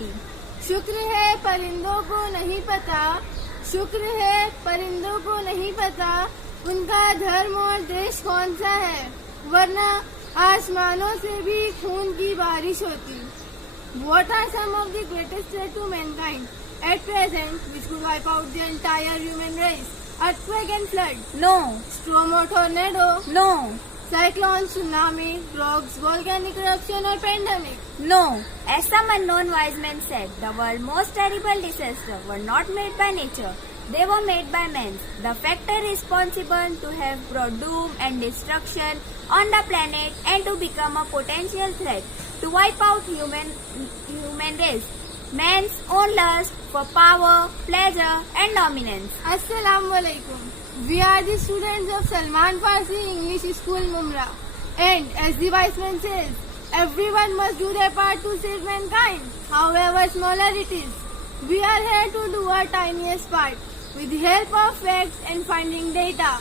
humanity. शुक्र है परिंदों को नहीं पता, शुक्र है परिंदों को नहीं पता उनका धर्म और देश कौन सा है, वरना आसमानों से भी खून की बारिश होती. What are some of the greatest threats to mankind at present which could wipe out the entire human race? Earthquake and flood. No. Storm or tornado. No. Cyclone, tsunami, droughts, volcanic eruption or pandemic. No. As some unknown wise men said, the world's most terrible disasters were not made by nature. They were made by men. The factor responsible to have brought doom and destruction on the planet and to become a potential threat to wipe out human race. Man's own lust for power, pleasure and dominance. Assalamu alaikum. We are the students of Salman Farsi English School Mumra. And as the Viceman says, everyone must do their part to save mankind, however smaller it is. We are here to do our tiniest part. With the help of facts and finding data,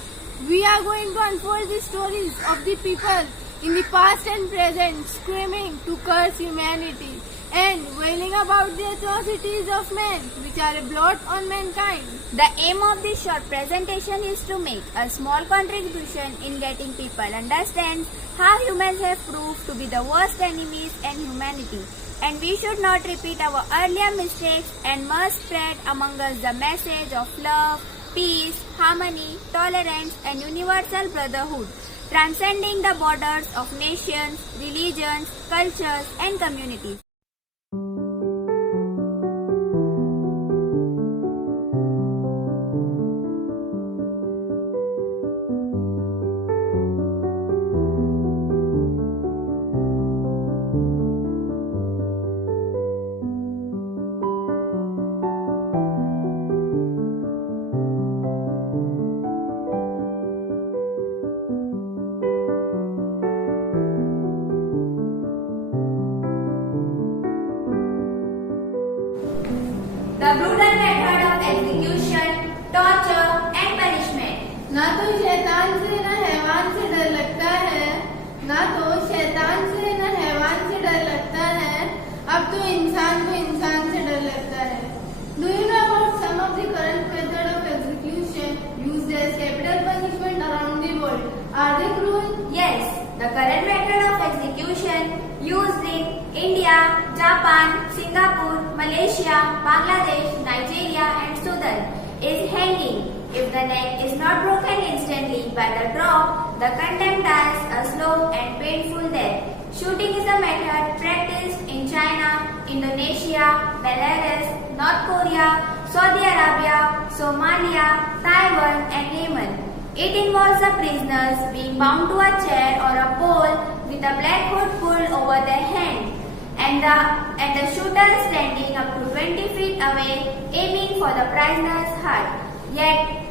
we are going to unfold the stories of the people in the past and present screaming to curse humanity and wailing about the atrocities of men which are a blot on mankind. The aim of this short presentation is to make a small contribution in getting people understand how humans have proved to be the worst enemies in humanity, and we should not repeat our earlier mistakes and must spread among us the message of love, peace, harmony, tolerance and universal brotherhood, transcending the borders of nations, religions, cultures and communities. The brutal method of execution, torture and punishment. ना तो शैतान से न हैवान से डर लगता है, ना तो शैतान से न हैवान से डर लगता है, अब तो इंसान को इंसान से डर लगता है. Do you know about some of the current method of execution used as capital punishment around the world? Are they cruel? Yes, the current method of execution used in India, Japan, Singapore, Malaysia, Bangladesh, Nigeria and Sudan is hanging. If the neck is not broken instantly by the drop, the condemned dies a slow and painful death. Shooting is a method practiced in China, Indonesia, Belarus, North Korea, Saudi Arabia, Somalia, Taiwan and Yemen. It involves the prisoners being bound to a chair or a pole with a black hood pulled over their hand and the shooter standing up to 20 feet away aiming for the prisoner's heart. Yet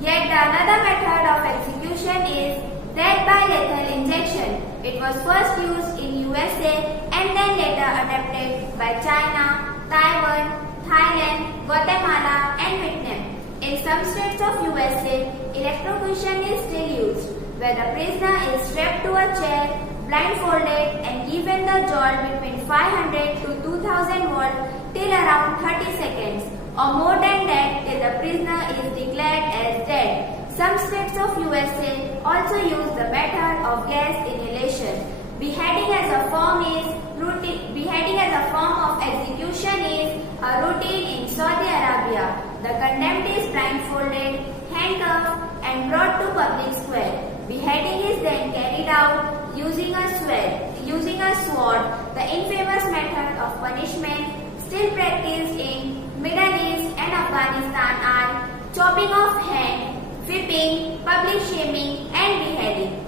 another method of execution is death by lethal injection. It was first used in USA and then later adapted by China, Taiwan, Thailand, Guatemala and Vietnam. In some states of USA, electrocution is still used, where the prisoner is strapped to a chair, blindfolded and given the jolt between 500 to 2000 volts till around 30 seconds, or more than that till the prisoner is declared as dead. Some states of USA also use the method of gas inhalation. Beheading as a form of execution is a routine in Saudi Arabia. The condemned is blindfolded, handcuffed and brought to public square. Beheading is then carried out using a sword, the infamous method of punishment still practiced in Middle East and Afghanistan are chopping off hand, whipping, public shaming and beheading.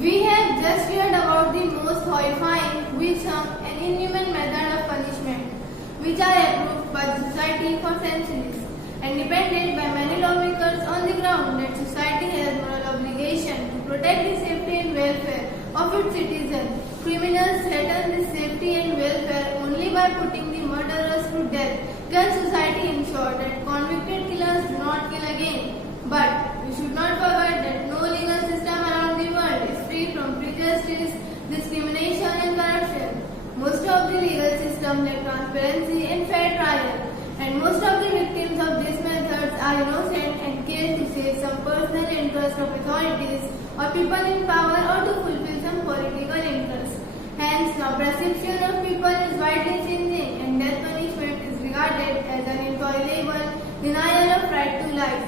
We have just heard about the most horrifying, gruesome and inhuman method of punishment, which are approved by the society for centuries and depended by many lawmakers on the ground that society has moral obligation to protect the safety and welfare of its citizens. Criminals threaten the safety and welfare only by putting the murderers to death. Can society ensure that convicted killers do not kill again? But we should not forget that no legal system around the world is free from prejudice, discrimination and corruption. Most of the legal system lack transparency and fair trial, and most of the victims of these methods are innocent and killed to save some personal interest of authorities or people in power or to fulfill some political interest. Hence, now perception of people is widely changing and death punishment is regarded as an intolerable denial of right to life.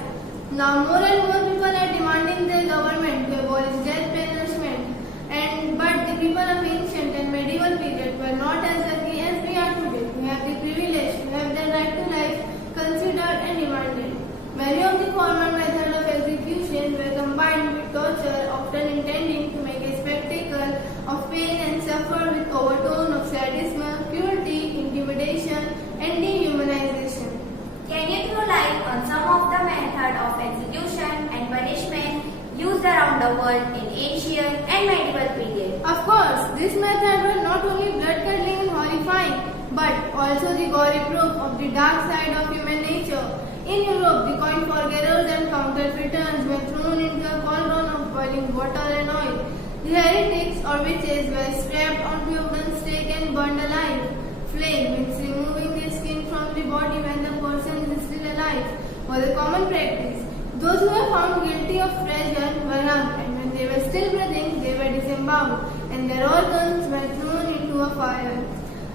Now more and more people are demanding their government to abolish death punishment, but the people of ancient and medieval period were not as lucky as we are today to have the privilege to have their right to life considered and demanded. Many of the former methods of execution were combined with torture, often intending to make a spectacle of pain and suffer with overtone of sadism, cruelty, intimidation, and dehumanization. Can you throw light on some of the methods of execution and punishment used around the world in ancient and medieval period? Of course, these methods were not only blood-curdling and horrifying, but also the gory proof of the dark side of human nature. In Europe, the coin forgerers and counterfeiters were thrown into a cauldron of boiling water and oil. The heretics or witches were strapped onto a wooden stake and burned alive. Flame, means removing the skin from the body when the person is still alive, was a common practice. Those who were found guilty of treason were hung, and when they were still breathing, they were disemboweled, and their organs were thrown into a fire.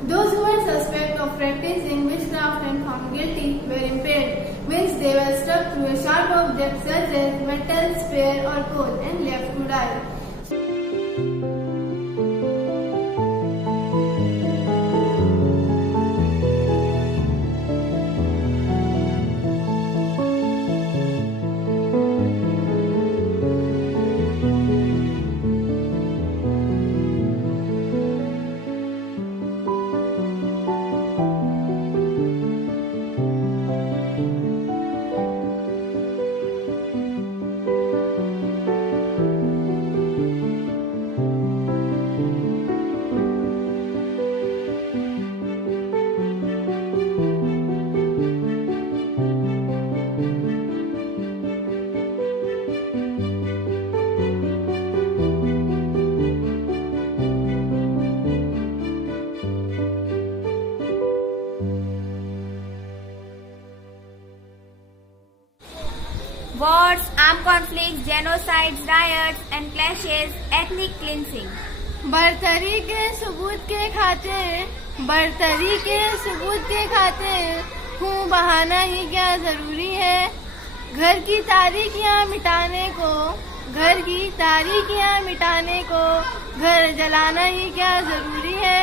Those who were suspect of practicing witchcraft and found guilty were impaled, means they were struck to a sharp object such as metal, spear, or pole, and left to die. Wars, armed conflicts, genocides, riots and clashes, ethnic cleansing. बर्तरी के सबूत के खातिर हूँ बहाना ही क्या जरूरी है। घर की तारीकियाँ मिटाने को घर जलाना ही क्या जरूरी है।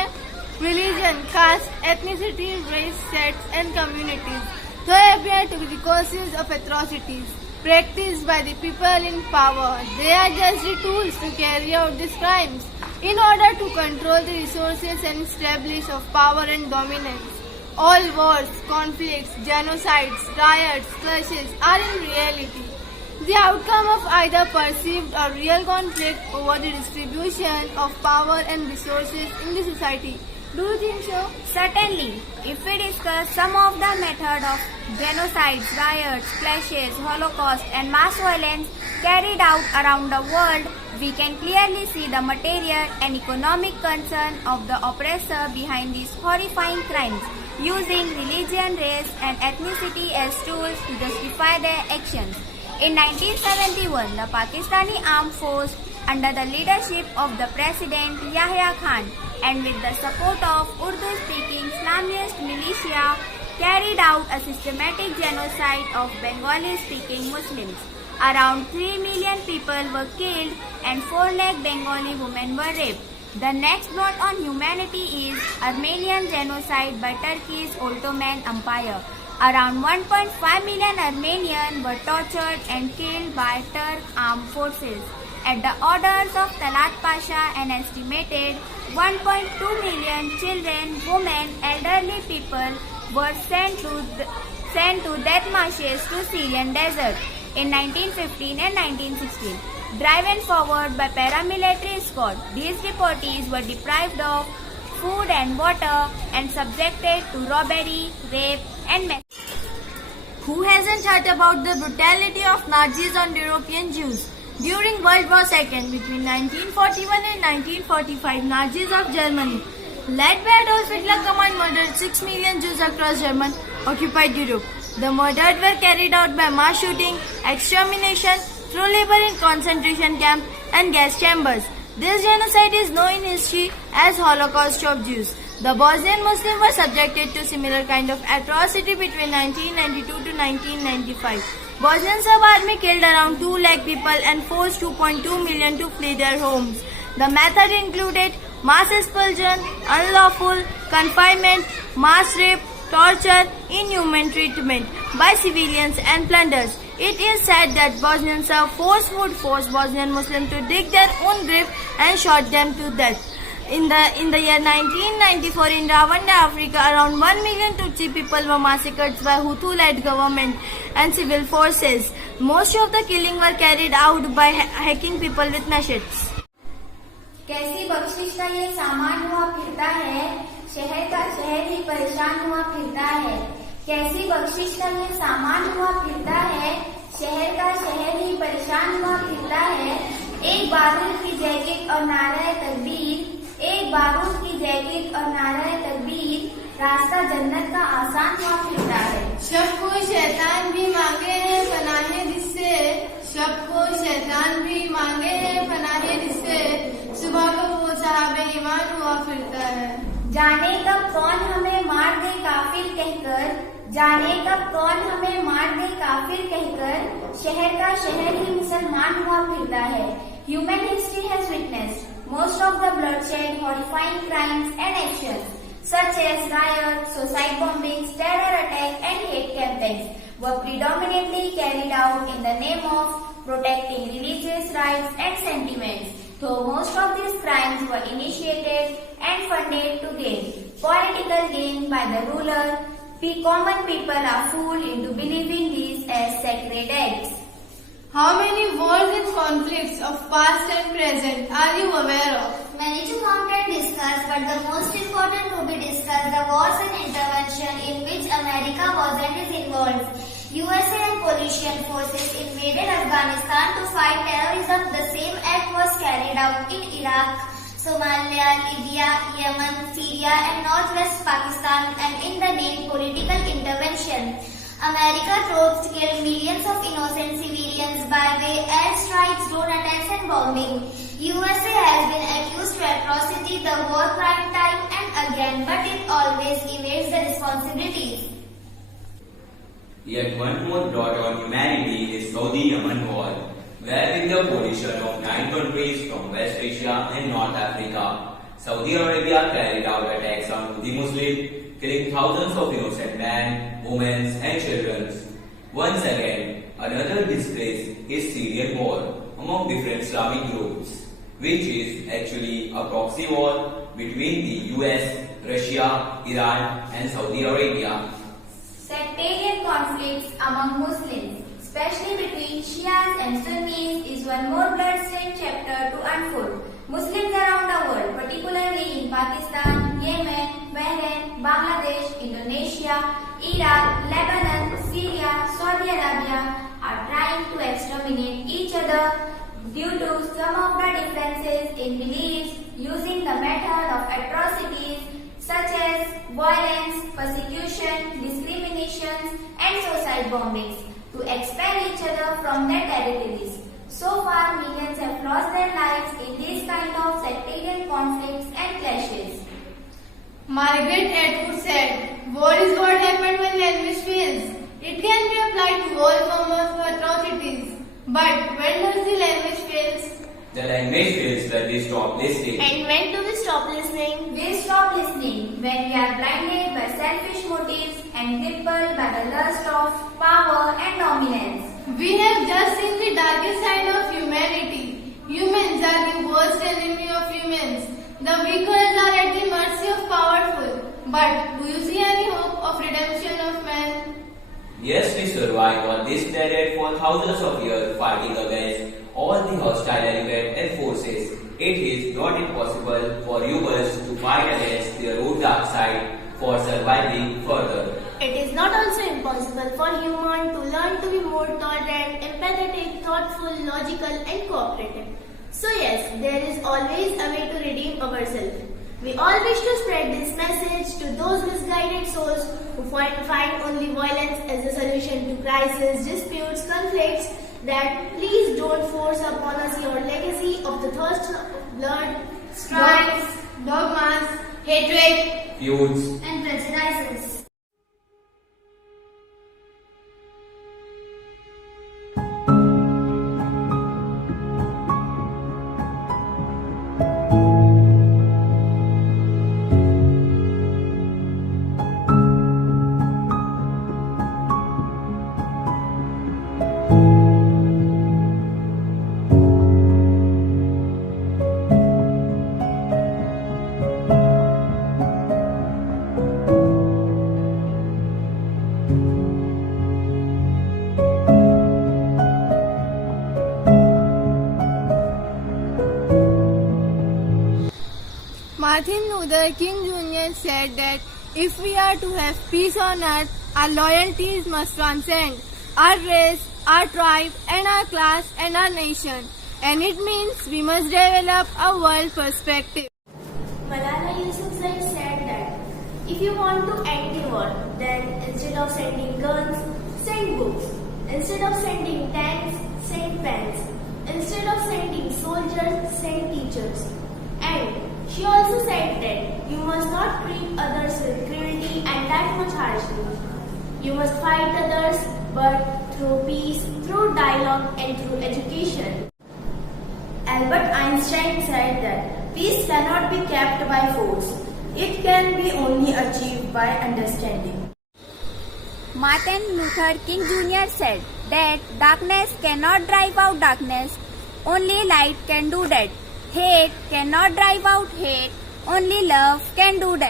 Religion, caste, ethnicity, race, sects and communities, they appear to be the causes of atrocities practiced by the people in power. They are just the tools to carry out these crimes in order to control the resources and establish of power and dominance. All wars, conflicts, genocides, riots, clashes are in reality the outcome of either perceived or real conflict over the distribution of power and resources in the society. Do you think so? Certainly. If we discuss some of the methods of genocides, riots, clashes, holocaust and mass violence carried out around the world, we can clearly see the material and economic concern of the oppressor behind these horrifying crimes, using religion, race and ethnicity as tools to justify their actions. In 1971, the Pakistani Armed Force under the leadership of the President Yahya Khan and with the support of Urdu-speaking Islamist militia carried out a systematic genocide of Bengali-speaking Muslims. Around 3 million people were killed and 4 lakh Bengali women were raped. The next blot on humanity is Armenian genocide by Turkey's Ottoman Empire. Around 1.5 million Armenians were tortured and killed by Turk armed forces. At the orders of Talat Pasha, an estimated 1.2 million children, women, elderly people were sent to death marches to Syrian desert in 1915 and 1916. Driven forward by paramilitary squad, these deportees were deprived of food and water and subjected to robbery, rape and Who hasn't heard about the brutality of Nazis on European Jews? During World War II, between 1941 and 1945, Nazis of Germany Led by Adolf Hitler, command murdered 6 million Jews across German-occupied Europe. The murders were carried out by mass shooting, extermination, through labor in concentration camps and gas chambers. This genocide is known in history as Holocaust of Jews. The Bosnian Muslims were subjected to similar kind of atrocity between 1992 to 1995. Bosnian Serb army killed around 2 lakh people and forced 2.2 million to flee their homes. The method included mass expulsion, unlawful confinement, mass rape, torture, inhuman treatment by civilians and plunders. It is said that Bosnian Serb would force Bosnian Muslims to dig their own grave and shot them to death. In the year 1994 in Rwanda, Africa, around 1 million Tutsi people were massacred by Hutu-led government and civil forces. Most of the killing were carried out by hacking people with machetes. कैसी बख्शिश का ये सामान हुआ फिरता है, शहर का शहर ही परेशान हुआ फिरता है। कैसी बख्शिश का ये सामान हुआ फिरता है, शहर का शहर ही परेशान हुआ फिरता है। एक बारूद की जैकेट और नारे तकबीर, एक बारूद की जैकेट और नारे तकबीर, रास्ता जन्नत का आसान हुआ फिरता है। शब को शैतान भी मांगे हैं पनाहे जिससे, शब को शैतान भी मांगे हैं पनाहे जिससे, सुबह को वो साहबे ईमान हुआ फिरता है। जाने कब कौन हमें मार दे काफिर कहकर, जाने कब कौन हमें मार दे काफिर कहकर, शहर का शहर ही मुसलमान हुआ फिरता है। Human history has witnessed most of the bloodshed, horrifying crimes and actions such as riots, suicide bombings, terror attacks and hate campaigns were predominantly carried out in the name of protecting religious rights and sentiments. Though most of these crimes were initiated and funded to gain political gain by the ruler, common people are fooled into believing these as sacred acts. How many wars and conflicts of past and present are you aware of? Many to count and discuss, but the most important to be discussed the wars and intervention in which America was and is involved. USA and coalition forces invaded Afghanistan to fight terrorism. The same act was carried out in Iraq, Somalia, Libya, Yemen, Syria and northwest Pakistan, and in the name political intervention. America troops killed millions of innocent civilians by way airstrikes, drone attacks and bombing. USA has been accused to atrocity, the war crime time and again, but it always evades the responsibilities. Yet one more blot on humanity is Saudi-Yemen war, where with the coalition of 9 countries from West Asia and North Africa, Saudi Arabia carried out attacks on Houthi Muslims, killing thousands of innocent men, women and children. Once again, another disgrace is Syrian war among different Islamic groups, which is actually a proxy war between the US, Russia, Iran and Saudi Arabia. Sectarian conflicts among Muslims, especially between Shias and Sunnis, is one more blood-stained chapter to unfold. Muslims around the world, particularly in Pakistan, Yemen, Bahrain, Bangladesh, Indonesia, Iraq, Lebanon, Syria, Saudi Arabia, are trying to exterminate each other due to some of the differences in beliefs, using the method of atrocities such as violence, persecution, discriminations and suicide bombings to expel each other from their territories. So far, millions have lost their lives in these kind of sectarian conflicts and clashes. Margaret Atwood said, war is what happens when language fails. It can be applied to all forms of atrocities. But when does the language fail? The language fails when we stop listening. And when do we stop listening? We stop listening when we are blinded by selfish motives and crippled by the lust of power and dominance. We have just seen the darkest side of humanity. Humans are the worst enemy of humans. The weak are at the mercy of powerful. But do you see any hope of redemption of man? Yes, we survived on this planet for thousands of years fighting against all the hostile elements and forces. It is not impossible for humans to fight against their own dark side for surviving further. It is not also impossible for humans to learn to be more tolerant, empathetic, thoughtful, logical and cooperative. So yes, there is always a way to redeem ourselves. We all wish to spread this message to those misguided souls who find only violence as a solution to crises, disputes, conflicts, that please don't force upon us your legacy of the thirst of blood, Strikes, dogmas, hatred, feuds. and prejudices. Martin Luther King Jr. said that if we are to have peace on earth, our loyalties must transcend our race, our tribe, and our class and our nation. And it means we must develop a world perspective. Malala Yousafzai said that if you want to end the war, then instead of sending guns, send books. Instead of sending tanks, send pens. Instead of sending soldiers, send teachers. And she also said that you must not treat others with cruelty and that much harshly. You must fight others, but through peace, through dialogue, and through education. Albert Einstein said that peace cannot be kept by force. It can be only achieved by understanding. Martin Luther King Jr. said that darkness cannot drive out darkness, only light can do that. Hate cannot drive out hate, only love can do that.